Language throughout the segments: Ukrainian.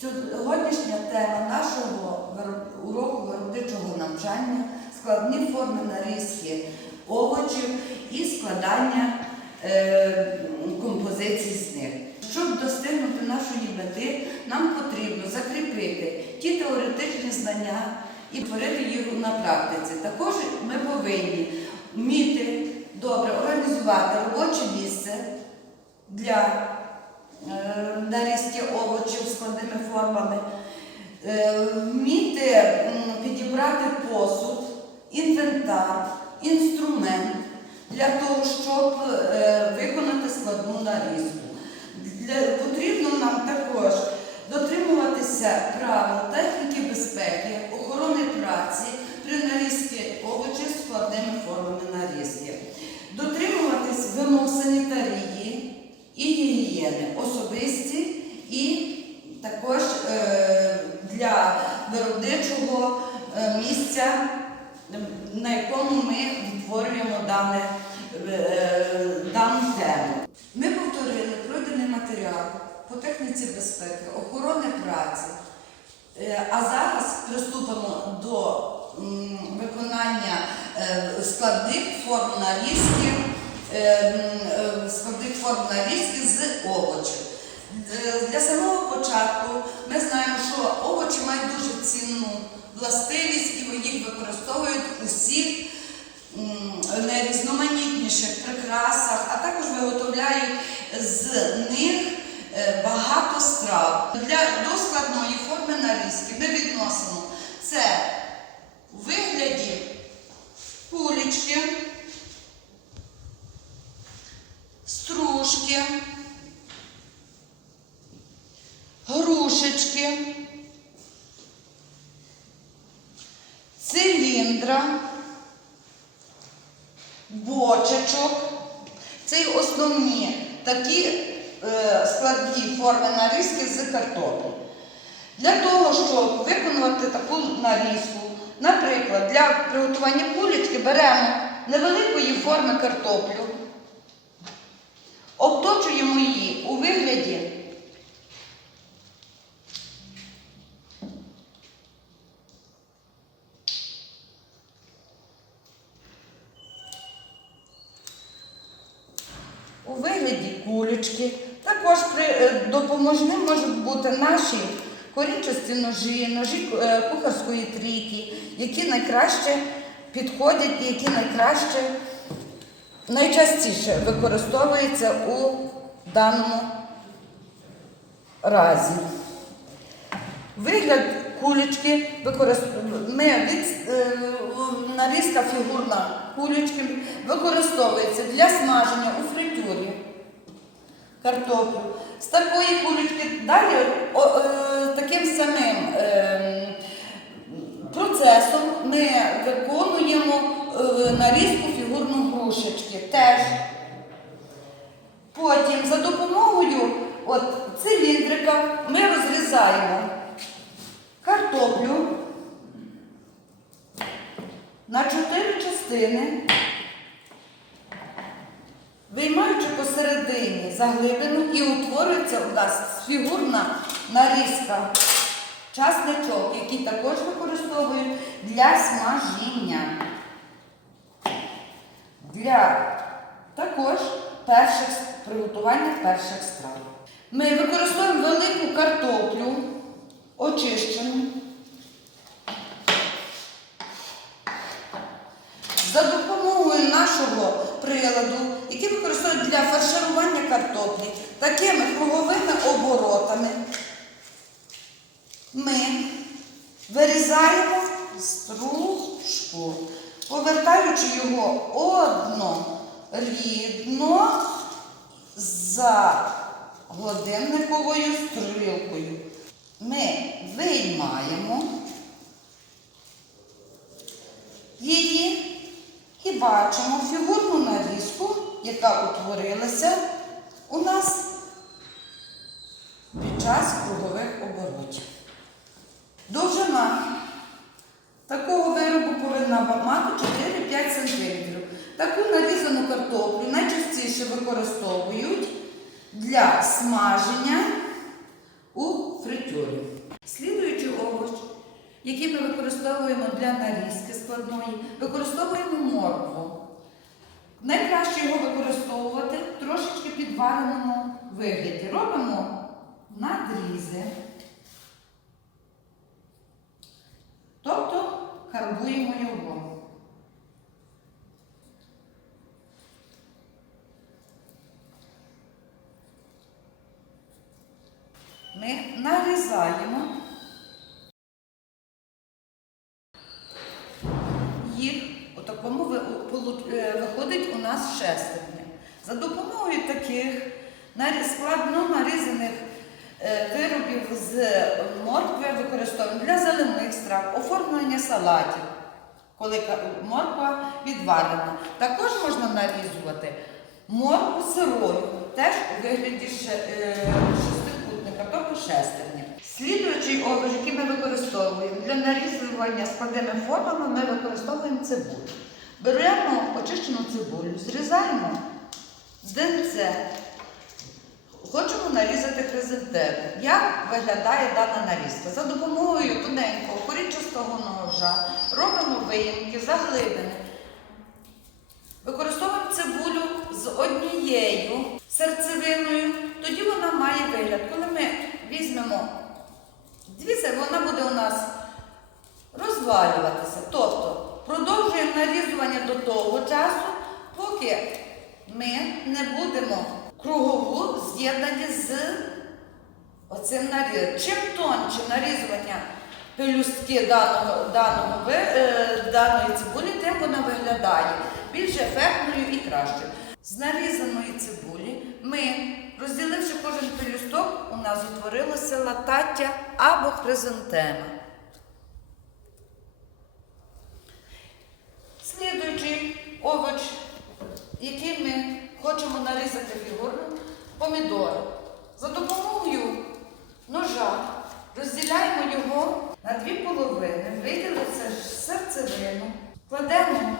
Сьогоднішня тема нашого уроку виробничого навчання складні форми нарізки овочів і складання е, композицій з них. Щоб достигнути нашої мети, нам потрібно закріпити ті теоретичні знання і творити їх на практиці. Також ми повинні вміти добре організувати робоче місце для нарізки овочів складними формами, е, вміти підібрати посуд, інвентар, інструмент для того, щоб е, виконати складну нарізку. Потрібно нам також дотримуватися правил техніки безпеки, охорони праці при нарізці овочів складними формами нарізки, дотримуватись вимог санітарії і гігієни особисті і також е, для виробничого е, місця, на якому ми відтворюємо дане, е, дану тему. Ми повторили пройдений матеріал по техніці безпеки, охорони праці. А зараз приступимо до виконання складних форм е, складних форм нарізки з овочів. Е, Для самого початку ми знаємо, що овочі мають дуже цінну властивість і їх використовують у всіх найрізноманітніших прикрасах, а також виготовляють з них е, багато страв. Для до складної форми нарізки ми відносимо це у вигляді кулічки, стружки, грушечки, циліндра, бочечок. Це й основні такі е, складні форми нарізки з картоплі. Для того, щоб виконувати таку нарізку, наприклад, для приготування кулічки беремо невеликої форми картоплю, обточуємо її у вигляді у вигляді кулечки. Також е, допоможним можуть бути наші корінчасті ножі, ножі е, кухарської трійки, які найкраще підходять і які найкраще, найчастіше використовуються у даному разі. Вигляд кулечки. Ми е, нарізка фігурна кулечки використовується для смаження у фритюрі картоплю. З такої кулечки далі о, е, таким самим е, процесом ми виконуємо е, нарізку грушечки теж. Потім за допомогою от, циліндрика ми розрізаємо картоплю на чотири частини, виймаючи посередині заглибину і утворюється у нас фігурна нарізка часничок, який також використовують для смажіння. Для також перших приготування перших страв. Ми використовуємо велику картоплю, очищену. За допомогою нашого приладу, який використовують для фарширування картоплі, такими круговими оборотами ми вирізаємо стружку, повертаючи його однорідно за годинниковою стрілкою. Ми виймаємо її і бачимо фігурну нарізку, яка утворилася у нас під час кругових оборотів. Довжина такого повинна мати 4-5 см. Таку нарізану картоплю найчастіше використовують для смаження у фритюрі. Слідуючий овоч, який ми використовуємо для нарізки складної, використовуємо моркву. Найкраще його використовувати трошечки підвареному вигляді. Робимо надрізи, тобто карбуємо його. Ми нарізаємо їх у такому е, виходить у нас шестерня. За допомогою таких складно нарізаних е, виробів з моркви використовуємо для зелених страв, оформлення салатів, коли морква відварена. Також можна нарізувати моркву сирою, теж у вигляді е, шестикутника, тобто шестерня. Слідуючий овоч, який ми використовуємо для нарізування складними формами, ми використовуємо цибулю. Беремо очищену цибулю, зрізаємо динце. Хочемо нарізати хризантему. Як виглядає дана нарізка? За допомогою тоненького корічастого ножа робимо виїмки, заглибини. Використовуємо цибулю з однією серцевиною, тоді вона має вигляд. Коли ми візьмемо дві вона буде у нас розвалюватися. Тобто продовжуємо нарізування до того часу, поки ми не будемо кругову з'єднані з оцим нарізом. Чим тонче нарізування пелюстки даного, даного, е, даної цибулі, тим вона виглядає більш ефектною і кращою. З нарізаної цибулі ми, розділивши кожен пелюсток, у нас утворилося латаття або хризантема. Слідуючий овоч, який ми хочемо нарізати фігурно, помідори. За допомогою ножа розділяємо його на дві половини, виділили це серцевину, кладемо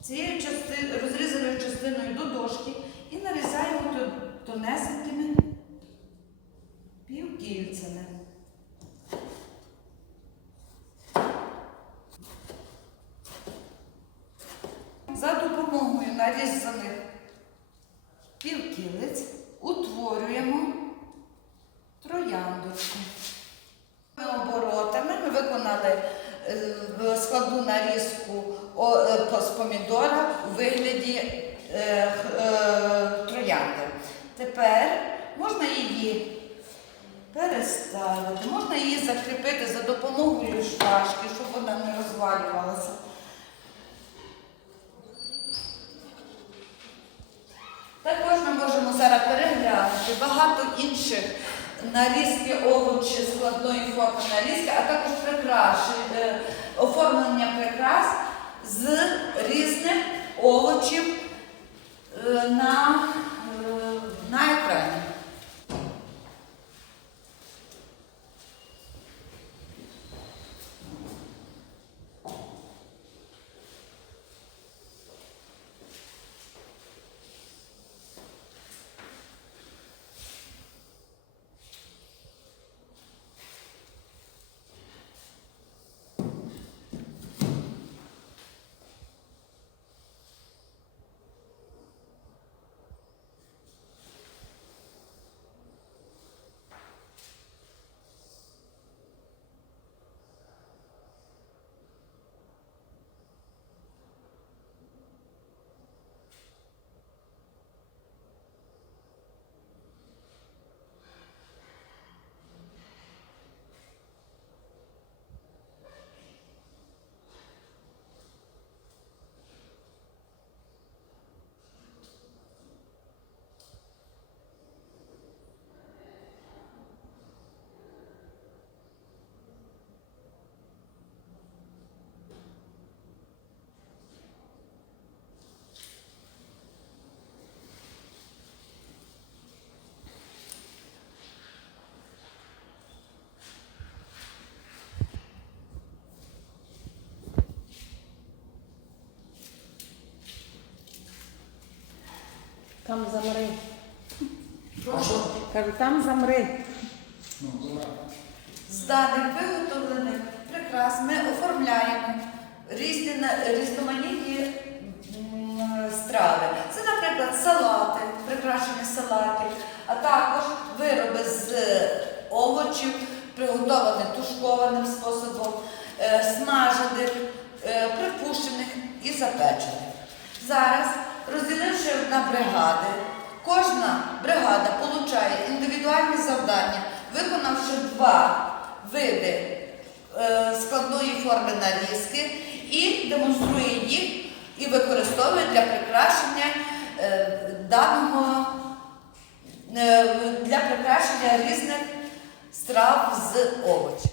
цією части... розрізаною частиною до дошки і нарізаємо то- тонесенькими півкільцями. За допомогою нарізаних півкілець утворюємо трояндочку. Оборотами ми виконали е, в складну нарізку е, з помідора у вигляді е, е, троянди. Тепер можна її переставити, можна її закріпити за допомогою шпажки, щоб вона не розвалювалася. Також ми можемо зараз переглянути багато інших нарізки овочі складної форми нарізки, а також прикраші, е, оформлення прикрас з різних овочів е, на, е, на екрані. Там замри. А що? Кажу, там замри. З даних виготовлених прикрас ми оформляємо різні різноманітні м, страви. Це, наприклад, салати, прикрашені салатів, а також вироби з овочів, приготованих тушкованим способом, е, смажених, е, припущених і запечених. Зараз, розділивши на бригади, кожна бригада отримує індивідуальні завдання, виконавши два види е, складної форми нарізки і демонструє їх і використовує для прикрашення е, даного е, для прикрашення різних страв з овочів.